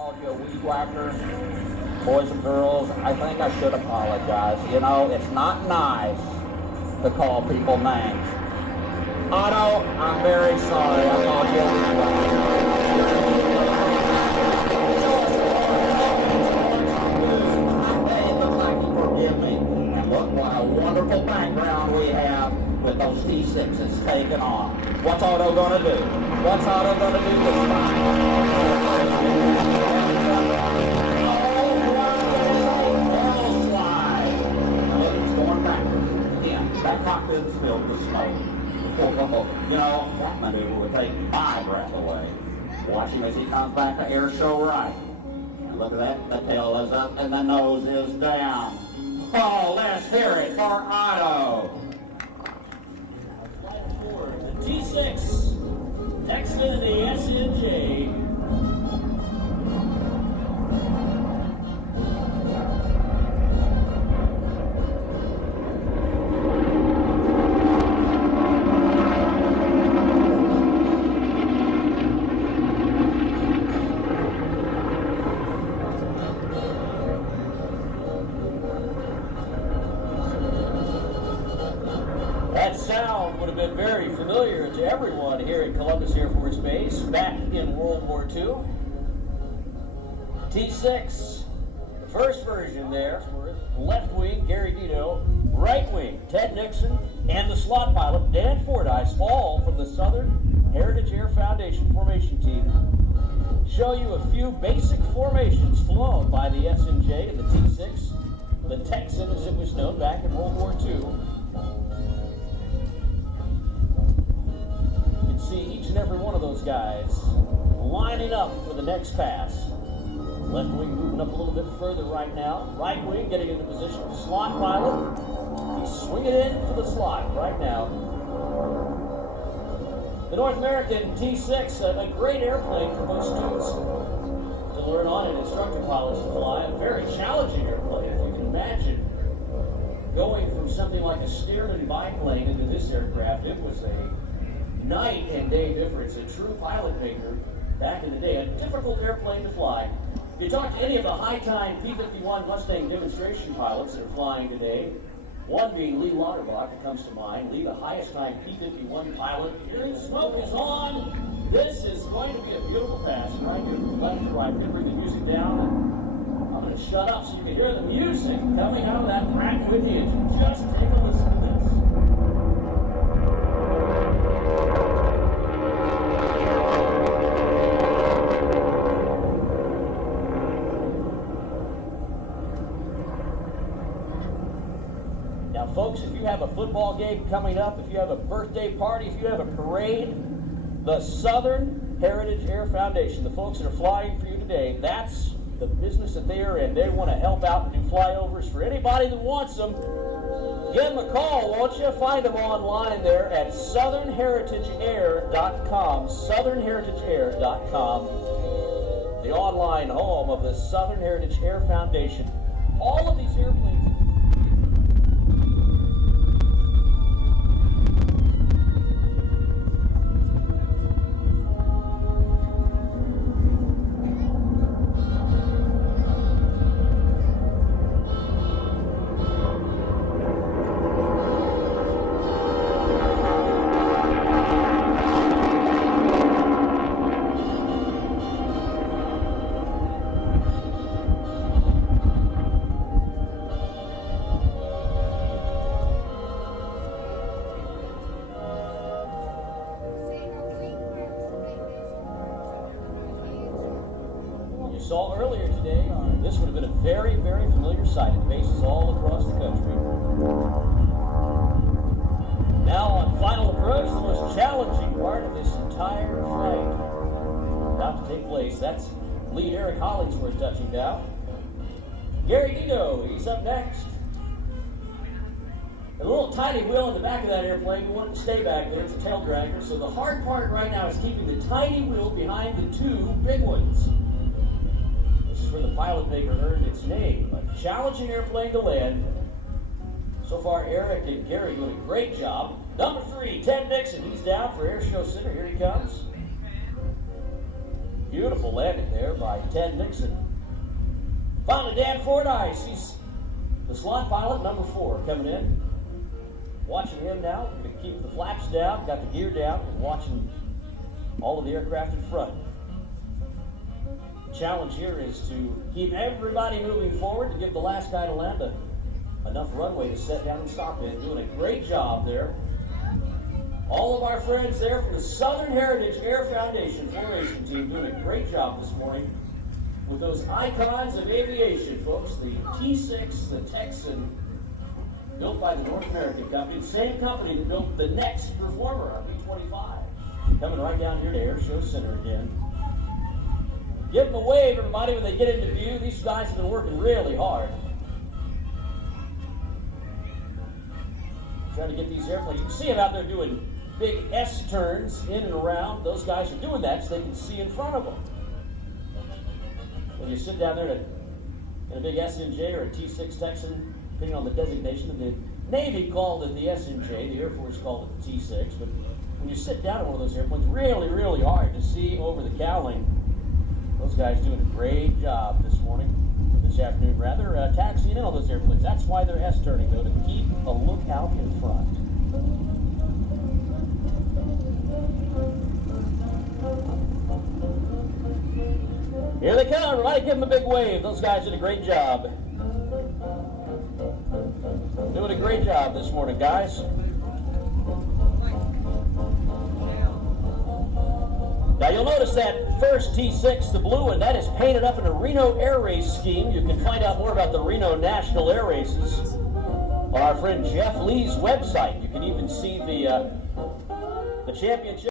called you a weed whacker, boys and girls, I think I should apologize. You know, it's not nice to call people names. Otto, I'm very sorry. I called you a weed whacker. Hey, it looks like you forgive me. And look what a wonderful background we have with those T-6s taking off. What's Otto going to do? What's Otto going to do this time? That cockpit's filled with smoke. You know, that maneuver would take my breath away. Watch him as he comes back to air show right. And look at that, the tail is up and the nose is down. Oh, let's hear it for Otto. Flight 4, the T-6, Texan and the SNJ. That sound would have been very familiar to everyone here at Columbus Air Force Base back in World War II. T-6, the first version there, left wing Gary Guido, right wing Ted Nixon, and the slot pilot Dan Fordyce, all from the Southern Heritage Air Foundation formation team. Show you a few basic formations flown by the SNJ and the T-6, the Texan as it was known back in World War II. See each and every one of those guys lining up for the next pass. Left wing moving up a little bit further right now. Right wing getting into position. Slot pilot. He's swinging in for the slot right now. The North American T-6, a great airplane for most students to learn on and instructor pilots to fly. A very challenging airplane, if you can imagine. Going from something like a Stearman biplane into this aircraft, it was a night and day difference, a true pilot maker back in the day, a difficult airplane to fly. If you talk to any of the high-time P-51 Mustang demonstration pilots that are flying today, one being Lee Lauterbach that comes to mind. Lee, the highest time P-51 pilot. Hearing smoke is on. This is going to be a beautiful pass. Right here, left to right. I'm going to bring the music down. I'm going to shut up so you can hear the music coming out of that Pratt & Whitney engine. Just take a listen to this. Now, folks, if you have a football game coming up, if you have a birthday party, if you have a parade, the Southern Heritage Air Foundation, the folks that are flying for you today, that's the business that they are in. They want to help out and do flyovers for anybody that wants them. Give them a call, won't you? Find them online there at southernheritageair.com, southernheritageair.com, the online home of the Southern Heritage Air Foundation. All of these airplanes. Saw earlier today, this would have been a very, very familiar sight at bases all across the country. Now on final approach, the most challenging part of this entire flight about to take place. That's lead Eric Hollingsworth touching down. Gary Guido, he's up next. A little tiny wheel in the back of that airplane, you want it to stay back there, it's a tail dragger. So the hard part right now is keeping the tiny wheel behind the two big ones. Where the pilot maker earned its name. A challenging airplane to land. So far, Eric and Gary doing a great job. Number 3, Ted Nixon. He's down for Air Show Center. Here he comes. Beautiful landing there by Ted Nixon. Finally, Dan Fordyce. He's the slot pilot, number 4, coming in. Watching him now. We're going to keep the flaps down, got the gear down, and watching all of the aircraft in front. The challenge here is to keep everybody moving forward to give the last guy to land enough runway to set down and stop in. Doing a great job there. All of our friends there from the Southern Heritage Air Foundation Formation Team doing a great job this morning with those icons of aviation, folks. The T-6, the Texan, built by the North American company, the same company that built the next performer, our B-25. Coming right down here to Air Show Center again. Give them a wave, everybody, when they get into view. These guys have been working really hard. Trying to get these airplanes. You can see them out there doing big S-turns in and around. Those guys are doing that so they can see in front of them. When you sit down there in a big SNJ or a T-6 Texan, depending on the designation, the Navy called it the SNJ, the Air Force called it the T-6, but when you sit down in one of those airplanes, really, really hard to see over the cowling. Those guys doing a great job this morning, this afternoon rather, taxiing in on those airplanes. That's why they're S-turning, though, to keep a lookout in front. Here they come, everybody give them a big wave. Those guys did a great job. Doing a great job this morning, guys. Now you'll notice that first T-6, the blue one, that is painted up in a Reno Air Race scheme. You can find out more about the Reno National Air Races on our friend Jeff Lee's website. You can even see the championship.